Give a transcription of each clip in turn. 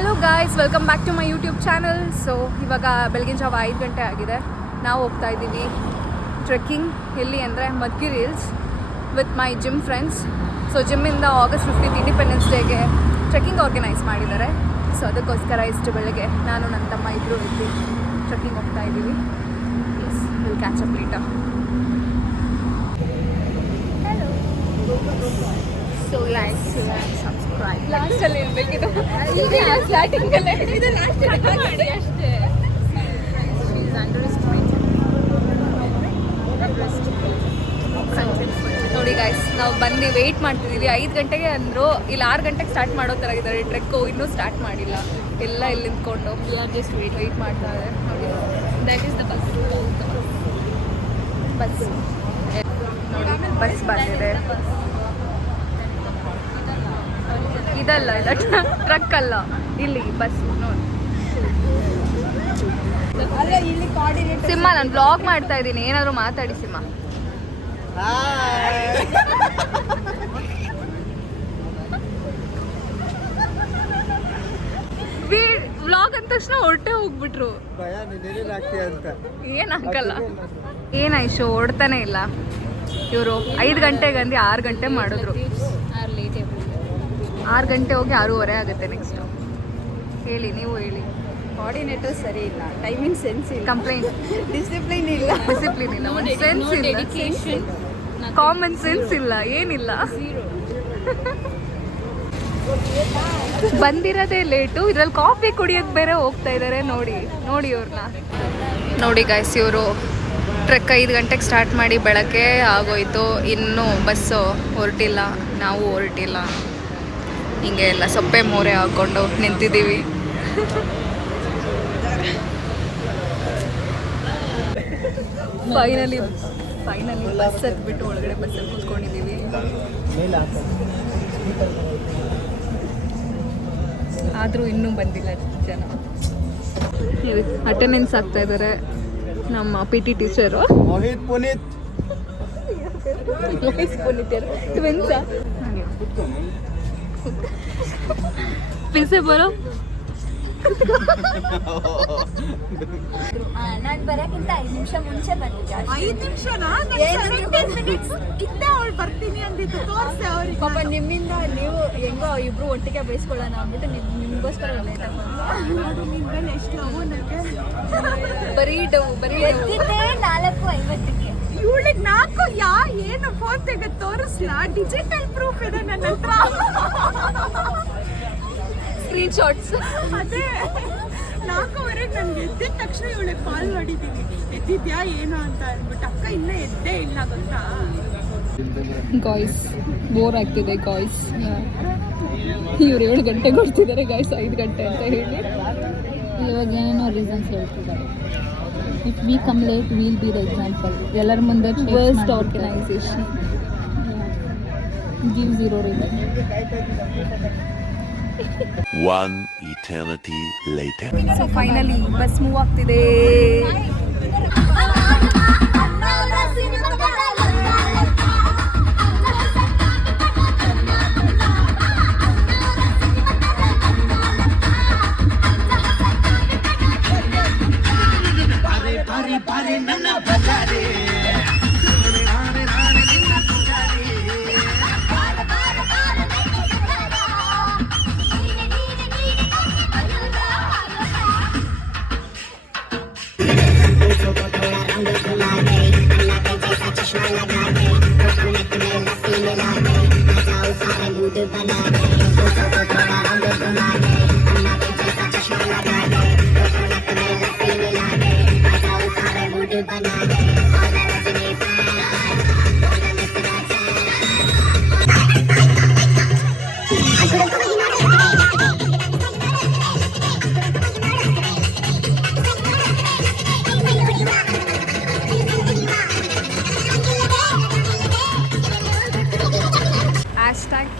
Hello guys, welcome back to my YouTube channel. So ಇವಾಗ ಬೆಳಗಿನ ಜಾವ 5 ಗಂಟೆ ಆಗಿದೆ. ನಾವು ಹೋಗ್ತಾ ಇದ್ದೀವಿ ಟ್ರೆಕ್ಕಿಂಗ್. ಎಲ್ಲಿ ಅಂದರೆ Madhugiri hills with my gym friends. So ಜಿಮ್ಮಿಂದ August 15 ಇಂಡಿಪೆಂಡೆನ್ಸ್ ಡೇಗೆ ಟ್ರೆಕ್ಕಿಂಗ್ ಆರ್ಗನೈಸ್ ಮಾಡಿದ್ದಾರೆ. ಸೊ ಅದಕ್ಕೋಸ್ಕರ ಇಷ್ಟು ಬೆಳಗ್ಗೆ ನಾನು ನನ್ನ ತಮ್ಮ ಇಬ್ಬರು ಇದ್ದು ಟ್ರೆಕ್ಕಿಂಗ್ ಹೋಗ್ತಾ ಇದ್ದೀವಿ. Please will catch up later. So like subscribe. ಲಾಸ್ಟಲ್ಲಿ ಇರಬೇಕಿದು ಸ್ಟಾರ್ಟಿಂಗಲ್ಲೇ ಇದು ಲಾಸ್ಟ್ ಮಾಡಿ ಅಷ್ಟೇ. ನೋಡಿ ಗಾಯ್ಸ್, ನಾವು ಬಂದು ವೆಯ್ಟ್ ಮಾಡ್ತಿದ್ದೀವಿ. 5 ಗಂಟೆಗೆ ಅಂದರು, ಇಲ್ಲಿ 6 ಗಂಟೆಗೆ ಸ್ಟಾರ್ಟ್ ಮಾಡೋ ಥರ ಇದ್ದಾರೆ. ಟ್ರೆಕ್ಕು ಇನ್ನೂ ಸ್ಟಾರ್ಟ್ ಮಾಡಿಲ್ಲ. ಎಲ್ಲ ಇಲ್ಲಿ ನಿಂತ್ಕೊಂಡು ಎಲ್ಲ ಜಸ್ಟ್ ವೆಯ್ಟ್ ಮಾಡ್ತಾ ಇದ್ದಾರೆ. ನೋಡಿ, ದ್ಯಾಟ್ ಈಸ್ ದ ಬಸ್. ನೋಡಿ ಬಸ್ ಬಂದಿದೆ. ಇದಲ್ಲ, ಇದು ಟ್ರಕ್ ಅಲ್ಲ, ಇಲ್ಲಿ ಬಸ್. ನೋಡಿ ಸಿಂಹ, ನಾನು ಬ್ಲಾಗ್ ಮಾಡ್ತಾ ಇದ್ದೀನಿ, ಏನಾದರೂ ಮಾತಾಡಿ ಸಿಂಹ. ವ್ಲಾಗ್ ಅಂದ ತಕ್ಷಣ ಹೊರಟೆ ಹೋಗ್ಬಿಟ್ರು. ಏನಾಗಲ್ಲ. ಏನಾಯ್ತು, ಓಡ್ತಾನೆ ಇಲ್ಲ ಇವರು. 5 ಗಂಟೆಗೆ ಅಂದು 6 ಗಂಟೆ ಮಾಡಿದ್ರು. 6 ಗಂಟೆ ಹೋಗಿ 6:30 ಆಗುತ್ತೆ ನೆಕ್ಸ್ಟ್. ಹೇಳಿ, ನೀವು ಹೇಳಿ. ಕೋಆರ್ಡಿನೇಟರ್ ಸರಿ ಇಲ್ಲ, ಟೈಮಿಂಗ್ ಸೆನ್ಸ್ ಇಲ್ಲ, ಕಂಪ್ಲೇಂಟ್. ಡಿಸಿಪ್ಲಿನ್ ಇಲ್ಲ, ಒಂದು ಸೆನ್ಸ್ ಇಲ್ಲ, ಕಾಮನ್ ಸೆನ್ಸ್ ಇಲ್ಲ, ಏನಿಲ್ಲ. ಬಂದಿರೋದೇ ಲೇಟು, ಇದ್ರಲ್ಲಿ ಕಾಫಿ ಕುಡಿಯೋಕ್ಕೆ ಬೇರೆ ಹೋಗ್ತಾ ಇದ್ದಾರೆ. ನೋಡಿ ಇವ್ರನ್ನ ನೋಡಿ ಗಾಯ್ಸ್. ಇವರು ಟ್ರೆಕ್ 5 ಗಂಟೆಗೆ ಸ್ಟಾರ್ಟ್ ಮಾಡಿ ಬೆಳಗ್ಗೆ ಆಗೋಯ್ತು. ಇನ್ನೂ ಬಸ್ಸು ಹೊರಟಿಲ್ಲ, ನಾವು ಹೊರಟಿಲ್ಲ. ಹಿಂಗೆ ಎಲ್ಲ ಸೊಪ್ಪೆ ಮೋರೆ ಹಾಕ್ಕೊಂಡು ನಿಂತಿದ್ದೀವಿ. ಫೈನಲಿ ಬಸ್ ಹತ್ಬಿಟ್ಟು ಒಳಗಡೆ ಬಸ್ಸಲ್ಲಿ ಕೂತ್ಕೊಂಡಿದ್ದೀವಿ. ಆದರೂ ಇನ್ನೂ ಬಂದಿಲ್ಲ ಜನ. ಅಟೆಂಡೆನ್ಸ್ ಆಗ್ತಾ ಇದ್ದಾರೆ ನಮ್ಮ PT ಟೀಚರು. ಮೋಹಿತ್ ಪುನೀತ್ ಟ್ವಿನ್ಸ. ಪೀಸೆ ಬರೋ. ನಾನು ಬರೋಕ್ಕಿಂತ 5 ನಿಮಿಷ ಮುಂಚೆ ಬಂದಿದ್ದೆ. 5 ನಿಮಿಷನಾ? ಇದ್ದೆ ಅವಳು ಬರ್ತೀನಿ ಅಂದಿದ್ದು, ತೋರಿಸಿ ಅವ್ರಿಗೆ. ಪಾಪ ನಿಮ್ಮಿಂದ ನೀವು ಹೆಂಗೋ ಇಬ್ರು ಒಟ್ಟಿಗೆ ಬೈಸ್ಕೊಳ್ಳೋಣ ಅಂದ್ಬಿಟ್ಟು ನಿಮ್ಗೋಸ್ಕರ ಲೇಟ್ ನಿಮ್ಗೆ ಎಷ್ಟು ಲವ್ ನನಗೆ. ಬರೀ ಎದ್ದಿದ್ದೆ 4:50ಕ್ಕೆ. ಇವಳಿಗೆ 4 ಏನು ಫೋನ್ ತೆಗೆದು ತೋರಿಸ್ಲಾ? ಡಿಜಿಟಲ್ ಪ್ರೂಫ್ ಇದೆ ನನ್ನ ಹತ್ರ. Screen shots. ಅದೇ 4:15 ನನ್ಗೆ ಎದ್ದಿದ ತಕ್ಷಣ ಇವಳಿಗೆ ಕಾಲ್ ಮಾಡಿದ್ದೀನಿ, ಎದ್ದಿದ್ಯಾ ಏನು ಅಂತ ಅಂದ್ಬಿಟ್ಟು. ಅಕ್ಕ ಇನ್ನೂ ಎದ್ದೇ ಇಲ್ಲ ಗೊತ್ತಾ. ಗಾಯ್ಸ್, ಬೋರ್ ಆಗ್ತಿದೆ ಗಾಯ್ಸ್. ಇವ್ರು 7 ಗಂಟೆಗೆ ಕೊಡ್ತಿದ್ದಾರೆ ಗಾಯ್ಸ್, 5 ಗಂಟೆ ಅಂತ ಹೇಳಿ. ಇವಾಗ ಏನೇನೋ ರೀಸನ್ಸ್ ಹೇಳ್ತಿದ್ದಾರೆ. If we come late will be the example. ಎಲ್ಲರ ಮುಂದೆ worst organisation. Give 0 reason. One eternity later. So finally bus move ಆಗ್ತಿದೆ.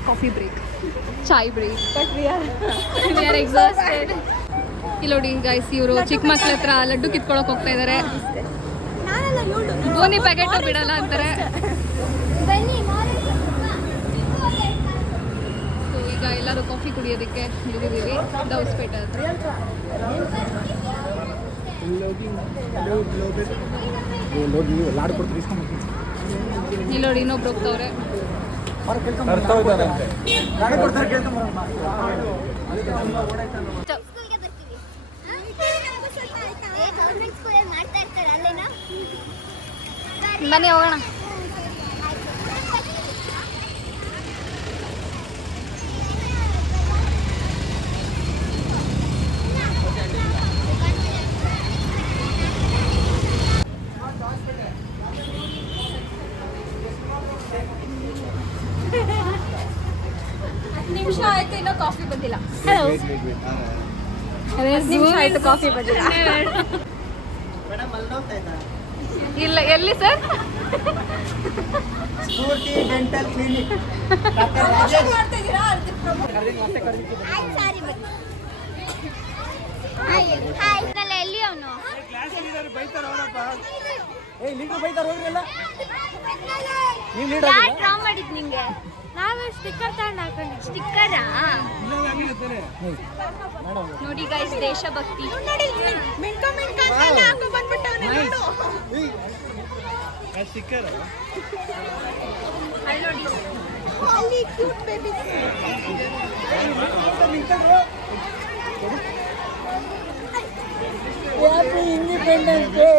Coffee break, chai break. But we are exhausted. ಇಲ್ಲಿ ನೋಡಿ ಗೈಸ್, ಇವರು ಚಿಕ್ಕ ಮಕ್ಳ ಹತ್ರ ಲಡ್ಡು ಕಿತ್ಕೊಳಕ್ ಹೋಗ್ತಾ ಇದ್ದಾರೆ. ಗೋನಿ ಪ್ಯಾಕೆಟ್ ಬಿಡಲ್ಲ ಅಂತಾರೆ. ಈಗ ಎಲ್ಲ ಎಲ್ಲರೂ ಕಾಫಿ ಕುಡಿಯೋದಕ್ಕೆ ಇಳಿದಿದ್ದೀವಿ ದೌಸ್ಪೇಟೆ ಹತ್ರ. ಇಲ್ಲಿ ನೋಡಿ ಇನ್ನೊಬ್ರು ಹೋಗ್ತವ್ರೆ. ಬನ್ನಿ ಹೋಗೋಣ. ನಿಮಿಷ ಆಯ್ತು ಇನ್ನೂ ಕಾಫಿ ಬಂದಿಲ್ಲ. ಹಲೋ, 10 ನಿಮಿಷ ಆಯ್ತು ಕಾಫಿ ಬಂದಿಲ್ಲ. ಇಲ್ಲ, ಎಲ್ಲಿ ಸರ್? ಸ್ಫೂರ್ತಿ ಡೆಂಟಲ್ ಕ್ಲಿನಿಕ್. ಎಲ್ಲಿ ಅವನು ಡ್ರಾ ಮಾಡಿದ್ ನಿಂಗೆ? ನಾವು ಸ್ಟಿಕ್ಕರ್ ತಗೊಂಡು ಹಾಕೊಂಡಿದ್ವಿ. ಸ್ಟಿಕ್ಕರಾ? ನೋಡಿ ಗೈಸ್, ದೇಶಭಕ್ತಿ. ಅಲ್ಲಿ cute baby. Happy independence day.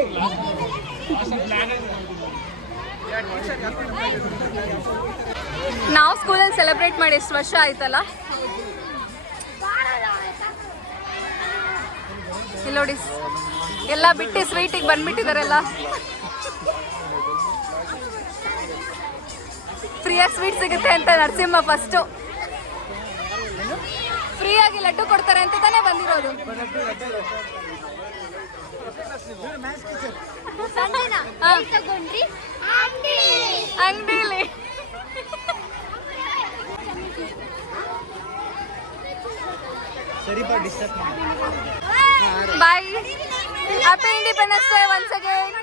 ನಾವು ಸ್ಕೂಲಲ್ಲಿ ಸೆಲೆಬ್ರೇಟ್ ಮಾಡಿ ಎಷ್ಟು ವರ್ಷ ಆಯ್ತಲ್ಲ. ಇಲ್ಲಿ ನೋಡಿ, ಎಲ್ಲ ಬಿಟ್ಟು ಸ್ವೀಟಿಗೆ ಬಂದ್ಬಿಟ್ಟಿದಾರೆಲ್ಲ. ಫ್ರೀಯಾಗಿ ಸ್ವೀಟ್ ಸಿಗುತ್ತೆ ಅಂತ ನರಸಿಂಹ ಫಸ್ಟು ಫ್ರೀಯಾಗಿ ಲಡ್ಡು ಕೊಡ್ತಾರೆ ಅಂತ ತಾನೇ ಬಂದಿರೋದು. ಅಂಗಡಿಲಿ bye. Happy independence day once again.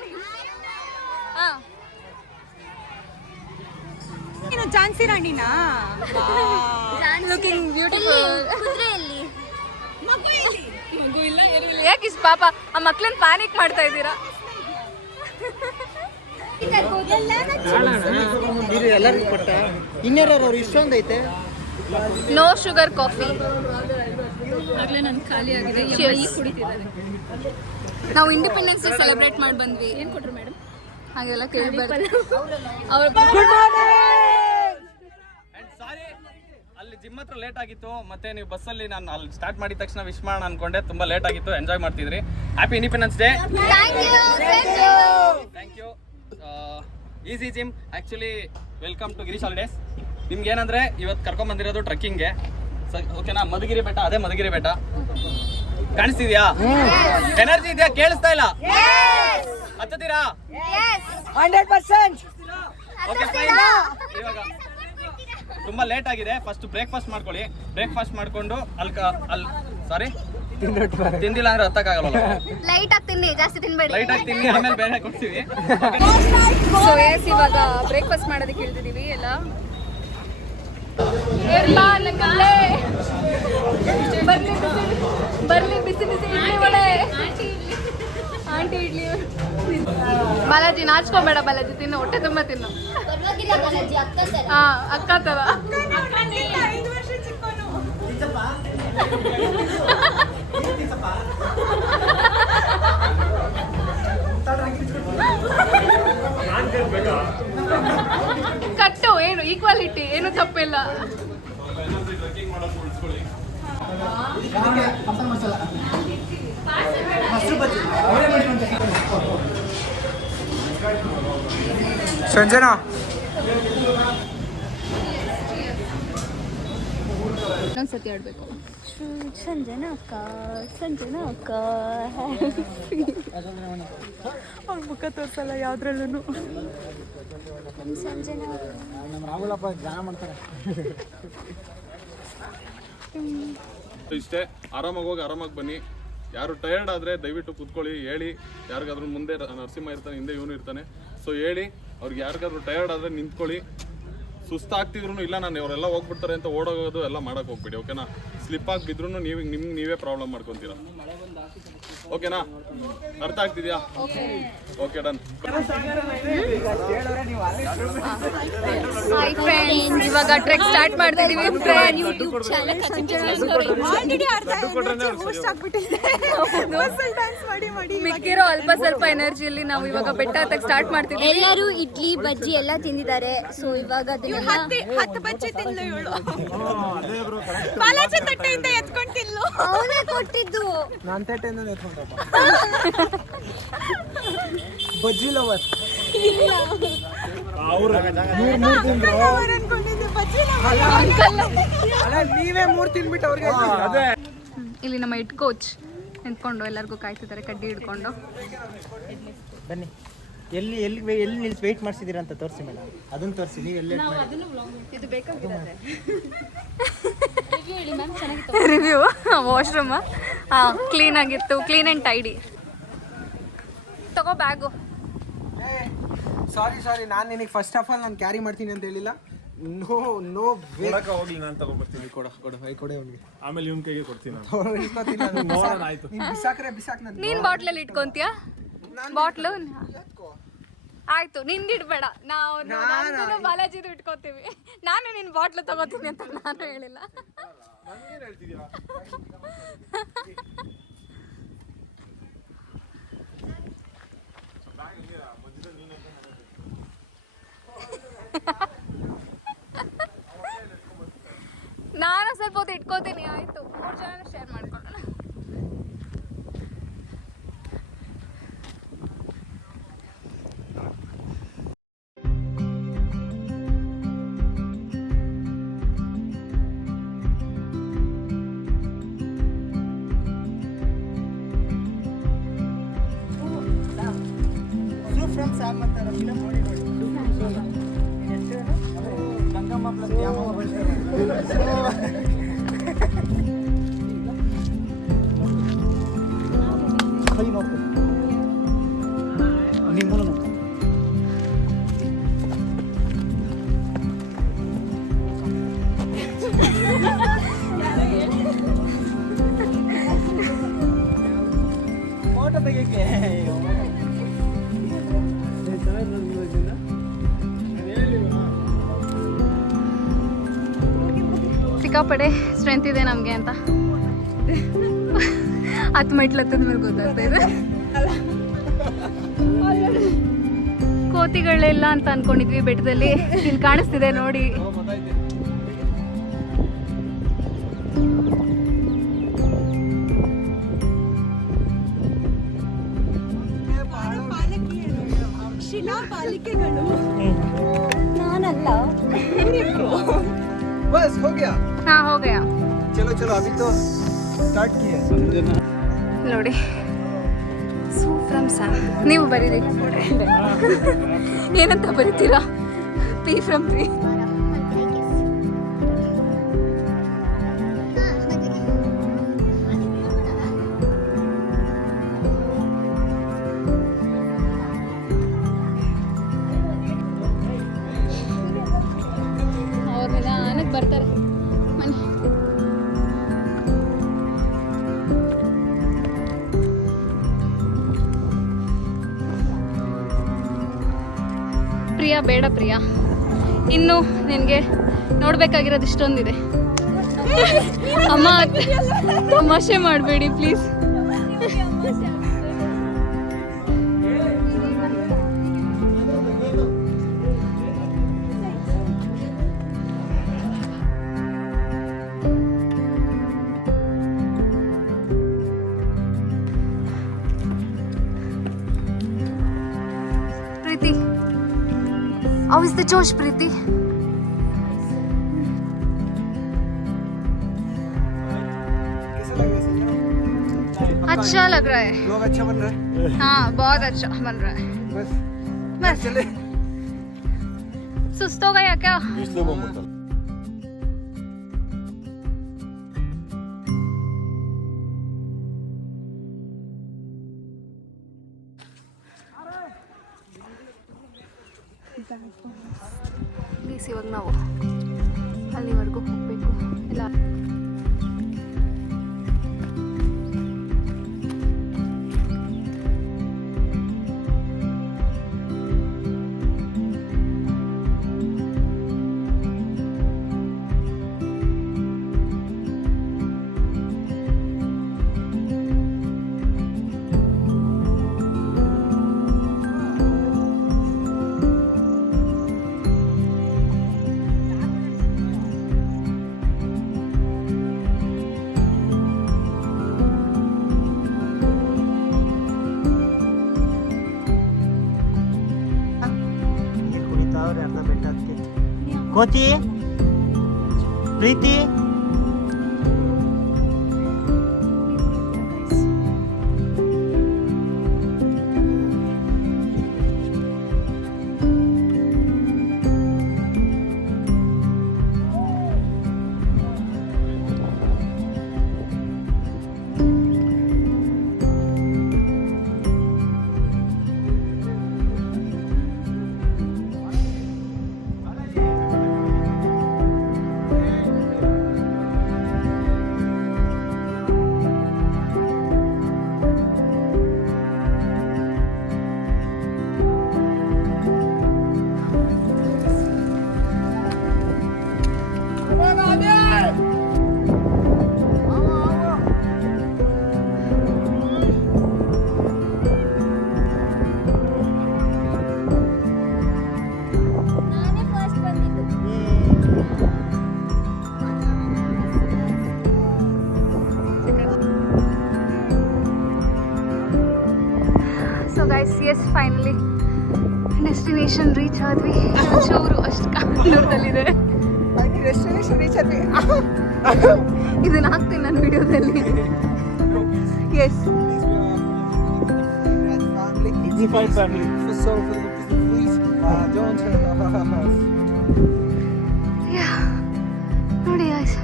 ಏನು ಝಾನ್ಸಿ ರಾಣಿನಾ? Looking beautiful. ಮಗು ಎಲ್ಲಿ? ಮಗು ಇಲ್ಲ, ಇರಲಿಲ್ಲ. ಯಾಕೆ ಇಷ್ಟು ಪಾಪ ಆ ಮಕ್ಳನ್ನ ಪ್ಯಾನಿಕ್ ಮಾಡ್ತಾ ಇದ್ದೀರಾ? ಎಲ್ಲರಿಗೂ ಕೊಟ್ಟ ಇನ್ನೇರವ್ರು ಇಷ್ಟೊಂದು ಐತೆ. No sugar coffee. ಆಗಲೇ ನಾನು ಖಾಲಿ ಆಗಿದೆ. ಈಗ ಕುಡಿತಿದ್ದಾರೆ. ನಾವು ಇಂಡಿಪೆಂಡೆನ್ಸ್ ಡೇ ಸೆಲೆಬ್ರೇಟ್ ಮಾಡಿ ಬಂದ್ವಿ. ಏನು ಕೊಟ್ರು ಮೇಡಮ್? ಹಾಗೆಲ್ಲ ಕೇಳಬಾರ್ದು. ಅವ್ರು ಸಾರಿ, ಅಲ್ಲಿ ಜಿಮ್ ಹತ್ರ ಲೇಟ್ ಆಗಿತ್ತು. ಮತ್ತೆ ನೀವು ಬಸ್ಸಲ್ಲಿ ನಾನು ಅಲ್ಲಿ ಸ್ಟಾರ್ಟ್ ಮಾಡಿದ ತಕ್ಷಣ ವಿಶ್ ಮಾಡೋಣ ಅನ್ಕೊಂಡೆ. ತುಂಬಾ ಲೇಟ್ ಆಗಿತ್ತು. ಎಂಜಾಯ್ ಮಾಡ್ತಿದ್ರಿ. Happy independence day. Thank you. Easy gym actually welcome to Girish holidays. ನಿಮ್ಗೆ ಏನಂದ್ರೆ ಇವತ್ತು ಕರ್ಕೊಂಡ್ ಬಂದಿರೋದು ಟ್ರೆಕ್ಕಿಂಗ್ಗೆ. ಓಕೆನಾ? ಮಧುಗಿರಿ ಬೆಟ್ಟ. ಅದೇ ಮಧುಗಿರಿ ಬೆಟ್ಟ ಕಾಣಿಸ್ತಿದ್ಯಾ? ಎನರ್ಜಿ ಇದೆಯಾ? ಕೇಳಿಸ್ತಾ ಇಲ್ಲ? ಹತ್ತುತ್ತೀರಾ? 100%. Okay fine. ಇವಾಗ ತುಂಬಾ ಲೇಟ್ ಆಗಿದೆ. ಫಸ್ಟ್ ಬ್ರೇಕ್ಫಾಸ್ಟ್ ಮಾಡ್ಕೊಳ್ಳಿ. ಬ್ರೇಕ್ಫಾಸ್ಟ್ ಮಾಡ್ಕೊಂಡು ಸಾರಿ ತಿಂದಿಲ್ಲ ಅಂದ್ರೆ ಹತ್ತಕ್ಕಾಗಲ್ಲ. ಲೈಟ್ ಆಗಿ ತಿನ್ನಿ, ಜಾಸ್ತಿ ತಿನ್ಬೇಡಿ. ಲೈಟ್ ಆಗಿ ತಿನ್ನಿ, ಆಮೇಲೆ ಬೇರೆ ಕೊಡ್ತೀವಿ. ಸೊ ಎಸ್, ಇವಾಗ ಬ್ರೇಕ್ಫಾಸ್ಟ್ ಮಾಡೋದಕ್ಕೆ ಇಳ್ದಿದ್ದೀವಿ ಎಲ್ಲ. ಬರ್ಲಿ ಬಿಸಿ ಬಿಸಿ ಇಡ್ಲಿ ವಡೆ. ಆಂಟಿ ಇಡ್ಲಿ. ಬಾಲಾಜಿ ನಾಚ್ಕೋಬೇಡ ಬಾಲಾಜಿ, ತಿನ್ನು, ಹೊಟ್ಟೆ ತುಂಬ ತಿನ್ನು. ಹಾ, ಅಕ್ಕ ತರ. 5 ವರ್ಷ ಚಿಕ್ಕವನು. ಕಟ್ಟು, ಏನು ಈಕ್ವಾಲಿಟಿ, ಏನು ತಪ್ಪಿಲ್ಲ. ಸಂಜನಾ, ಇನ್ನೊಂದ್ಸತಿ ಆಡ್ಬೇಕು. ಸಂಜನಾ ಅಕ್ಕ, ಸಂಜನಾ ಅಕ್ಕ. ಅವ್ರ ಮುಖ ತೋರ್ಸಲ್ಲ ಯಾವ್ದ್ರಲ್ಲೂ. ಸಂಜನಾ ನಮ್ಮ ರಾಹುಲಪ್ಪ ಧ್ಯಾನ ಮಾಡ್ತಾರೆ. ಇಷ್ಟೇ. ಆರಾಮಾಗಿ ಹೋಗಿ ಆರಾಮಾಗಿ ಬನ್ನಿ. ಯಾರು ಟಯರ್ಡ್ ಆದರೆ ದಯವಿಟ್ಟು ಕೂತ್ಕೊಳ್ಳಿ. ಹೇಳಿ ಯಾರಿಗಾದ್ರೂ ಮುಂದೆ ನರಸಿಂಹ ಇರ್ತಾನೆ, ಹಿಂದೆ ಇವನು ಇರ್ತಾನೆ. ಸೊ ಹೇಳಿ ಅವ್ರಿಗೆ ಯಾರಿಗಾದ್ರೂ ಟಯರ್ಡ್ ಆದರೆ ನಿಂತ್ಕೊಳ್ಳಿ. ಸುಸ್ತಾಗ್ತಿದ್ರು ಇಲ್ಲ ನಾನು ಇವರೆಲ್ಲ ಹೋಗ್ಬಿಡ್ತಾರೆ ಅಂತ ಓಡೋಗೋದು ಎಲ್ಲ ಮಾಡಕ್ ಹೋಗ್ಬೇಡಿ ಓಕೆನಾ. ಸ್ಲಿಪ್ ಆಗಿ ಬಿದ್ರು ನಿಮ್ಗೆ ನೀವೇ ಪ್ರಾಬ್ಲಮ್ ಮಾಡ್ಕೊತೀರಾ ಓಕೆನಾ. ಅರ್ಥ ಆಗ್ತಿದ್ಯಾ? Okay done. ಹಾಯ್ ಫ್ರೆಂಡ್ಸ್, ಇವಾಗ ಟ್ರೆಕ್ ಸ್ಟಾರ್ಟ್ ಮಾಡ್ತಿದೀವಿ. ಯೂಟ್ಯೂಬ್ ಚಾನಲ್ ಆಲ್ರೆಡಿ ಅರ್ಧ ಬೂಸ್ಟ್ ಆಗ್ಬಿಟ್ಟಿದೆ ಡ್ಯಾನ್ಸ್ ಮಾಡಿ ಮಾಡಿ. ಮಿಕ್ಕಿರೋ ಅಲ್ಪ ಸ್ವಲ್ಪ ಎನರ್ಜಿಯಲ್ಲಿ ನಾವು ಇವಾಗ ಬೆಟ್ಟ ಹತ್ತಕ್ಕೆ ಸ್ಟಾರ್ಟ್ ಮಾಡ್ತಿದ್ದೀವಿ. ಎಲ್ಲರೂ ಇಡ್ಲಿ ಬಜ್ಜಿ ಎಲ್ಲ ತಿಂದಿದ್ದಾರೆ. ಸೊ ಇವಾಗ ಅದನ್ನೆಲ್ಲ 10 ಬಜ್ಜಿ ತಿಂದ್ಲು ಇವಳು. ಬಾಲಾಜಿ ತಟ್ಟೆಯಿಂದ ಎತ್ಕೊಂಡು ತಿಂದ್ಲು. ಅವನೇ ಕೊಟ್ಟಿದ್ದು. ನಾನು ತಟ್ಟೆಯಿಂದ ಎತ್ಕೊಂಡಪ್ಪ. ಬಜ್ಜಿ ಲವರ್ ಅನ್ಕೊಂಡಿದ್ದೆ ಬಜ್ಜಿ ನೀವೇ 3 ತಿನ್ಬಿಟ್ಟು ಅವ್ರಿಗೆ ಇಲ್ಲಿ ನಮ್ಮ ಹೆಡ್ ಕೋಚ್ ನಿಂತ್ಕೊಂಡು ಎಲ್ಲರಿಗೂ ಕಾಯ್ತಿದ್ದಾರೆ ಕಡ್ಡಿ ಹಿಡ್ಕೊಂಡು. ಬನ್ನಿ. ಎಲ್ಲಿ ನಿಲ್ಸಿ ವೆಯ್ಟ್ ಮಾಡಿಸಿದ್ದೀರಾ ಅಂತ ತೋರಿಸಿ ಮೇಡಮ್. ಅದನ್ನು ತೋರಿಸಿ. ನೀವು ಎಲ್ಲಿ ರಿವ್ಯೂ ವಾಶ್ರೂಮ್ ಕ್ಲೀನ್ ಆಗಿತ್ತು, ಕ್ಲೀನ್ ಆ್ಯಂಡ್ ಟೈಡಿ. ತಗೋ ಬ್ಯಾಗು. ಸಾರಿ ನಾನು ನಿನಗೆ ಫಸ್ಟ್ ಆಫ್ ಆಲ್ ನಾನು ಕ್ಯಾರಿ ಮಾಡ್ತೀನಿ ಅಂತ ಹೇಳಿಲ್ಲ. ನೋ ಹೋಗ್ಲಿ ನಾನು ತಗೊಂಡ್ಬರ್ತೀನಿ. ಕೊಡೆ ಅವ್ನಿಗೆ. ಆಮೇಲೆ ಇವನ್ ಕೈಗೆ ಕೊಡ್ತೀನಿ ಬಿಸಾಕ್ ನಾನು. ನೀನ್ ಬಾಟ್ಲಲ್ಲಿ ಇಟ್ಕೊಂತೀಯಾ? ಬಾಟ್ಲು ಆಯ್ತು, ನಿಂದು ಇಡ್ಬೇಡ. ನಾವು ಬಾಲಾಜಿದು ಇಟ್ಕೋತೀವಿ. ನಾನು ನಿನ್ನ ಬಾಟ್ಲು ತಗೋತೀನಿ ಅಂತ ನಾನು ಹೇಳಿಲ್ಲ. ನಾನು ಸ್ವಲ್ಪ ಹೊತ್ತು ಇಟ್ಕೋತೀನಿ. ಆಯ್ತು, 3 ಜನ ಶೇರ್ ಮಾಡ್ಕೊಳ್ಳೋಣ. ಫ್ರಮ್ ಸ್ಯಾಮ್ ಅಂತ ಫಿಲಮ್ ನೋಡಿ ಗಂಗಮ್ಮ ಪ್ಲಸ್ ಕೈ ನೋಡ್ಕೊ. ನಿಮ್ಮನ್ನು ನೋಡ್ಕೊ. ಫೋಟೋ ತೆಗಿಯಕ್ಕೆ ಸಿಕ್ಕಾಪಡೆ ಸ್ಟ್ರೆಂತ್ ಇದೆ ನಮಗೆ ಅಂತ 10 ಮೆಟ್ಲು ಹತ್ತದ ಮೇಲೆ ಗೊತ್ತಾಗ್ತಾ ಇದೆ. ಕೋತಿಗಳೆಲ್ಲ ಅಂತ ಅನ್ಕೊಂಡಿದ್ವಿ ಬೆಟ್ಟದಲ್ಲಿ. ಇಲ್ಲಿ ಕಾಣಿಸ್ತಿದೆ ನೋಡಿ. ಶಿಲಾ ಪಾಲಿಕೆಗಳು. ನಾನಲ್ಲ. बस हो गया. ಹಾ हो गया. चलो अभी तो स्टार्ट किए. ನೋಡಿ, ಫ್ರಮ್ ಸ್ಯಾಮ್. ನೀವು ಬರೀರಿ. ಏನಂತ ಬರೀತೀರಾ? P from 3. ಅವ್ರ ನಿಧಾನಕ್ಕೆ ಬರ್ತಾರೆ. ಮನೆ ಪ್ರಿಯಾ, ಬೇಡ ಪ್ರಿಯಾ, ಇನ್ನು ನಿನಗೆ ನೋಡಬೇಕಾಗಿರೋದು ಇಷ್ಟೊಂದಿದೆ. ಅಮ್ಮ ತಮಾಷೆ ಮಾಡಬೇಡಿ please. Preeti, how is the Josh, Preeti? अच्छा लग रहा है. लोग अच्छा बन रहा है. हाँ, बहुत अच्छा बन रहा है. बस चले. सुस्त हो गया क्या? ಪ್ಲೀಸ್ ಇವಾಗ ನಾವು ಅಲ್ಲಿವರೆಗೂ ಹೋಗಬೇಕು ಇಲ್ಲ ನೀರು ಕುಡಿತಾವ್ರೆ ಅರ್ಧ ಬೆಟ್ಟ ಅದಕ್ಕೆ ಕೋತಿ ಪ್ರೀತಿ so guys yes finally destination reach ಆದ್ವಿ ಚೂರು ಅಷ್ಟು ದೂರದಲ್ಲಿದೆ ಡೆಸ್ಟಿನೇಷನ್ ರೀಚ್ ಆದ್ವಿ. ಇದನ್ನ ಹಾಕ್ತೀನಿ ನನ್ನ ವಿಡಿಯೋದಲ್ಲಿ as dignified family. So please don't ಯಾ ನೋಡಿ guys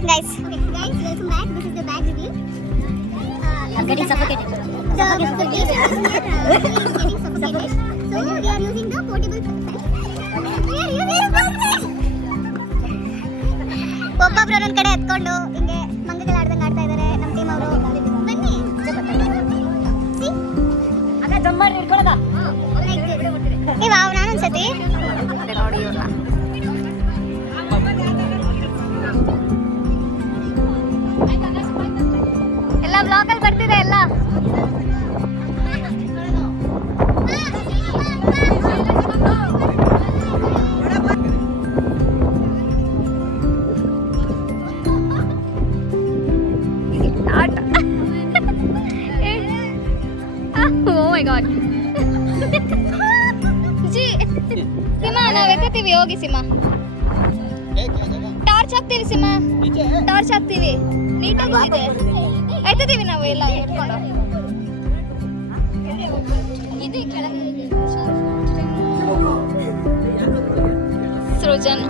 Guys, welcome back. This is the bag review. I'm getting suffocated. So, getting suffocated. So, we are using the portable ಒಬ್ಬೊಬ್ರು ಒಂದೊಂದು ಕಡೆ ಎತ್ಕೊಂಡು ಹಿಂಗೆ ಮಂಗಗಳಾಡ್ದಂಗೆ ಆಡ್ತಾ ಇದ್ದಾರೆ ನಮ್ಮ ಟೀಮ್ ಅವರು. ಬನ್ನಿ ನೀವು ನಾನೊಂದ್ಸತಿ ನೋಡಿ ಇವ್ರನ್ನ ಎಲ್ಲ ಬ್ಲಾಗಲ್ಲಿ ಬರ್ತಿದೆ ಎಲ್ಲ ಓ ಮೈ ಗಾಡ್ ಜಿ ಸಿಮಾ ನಾವು ಎತ್ತೀವಿ ಹೋಗಿ ಸಿಮಾ ಟಾರ್ಚ್ ಹಾಕ್ತೀವಿ ಸಿಮಾ ಟಾರ್ಚ್ ಹಾಕ್ತೀವಿ ನೀಟಾಗೂ ಇದೆ ಎತ್ತೀವಿ ನಾವು ಎಲ್ಲ ಎತ್ಕೊಂಡು ಇದು ಸೃಜನ್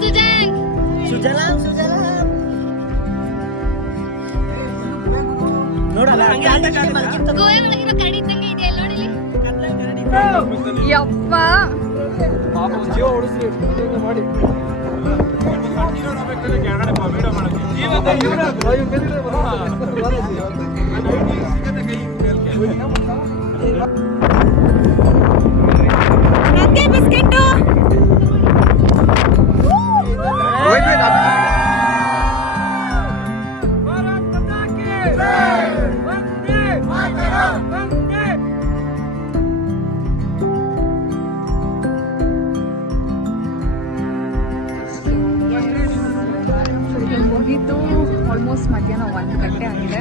ಸುಜನ್ ಸುಜಲಾಮ್ ನೋಡಲ್ಲ ಗೋವೆ ಒಳಗಿರೋ ಕರಡಿ ಇದ್ದಂಗೆ ಇದೆ ಅಲ್ಲಿ ನೋಡಿಲಿ ಯಪ್ಪ ಜೀವ ಉಳಿಸ್ರಿ ಮಾಡಿ ಬಿಸ್ಕೆಟ್ ಮಧ್ಯಾಹ್ನ 1 ಗಂಟೆ ಆಗಿದೆ.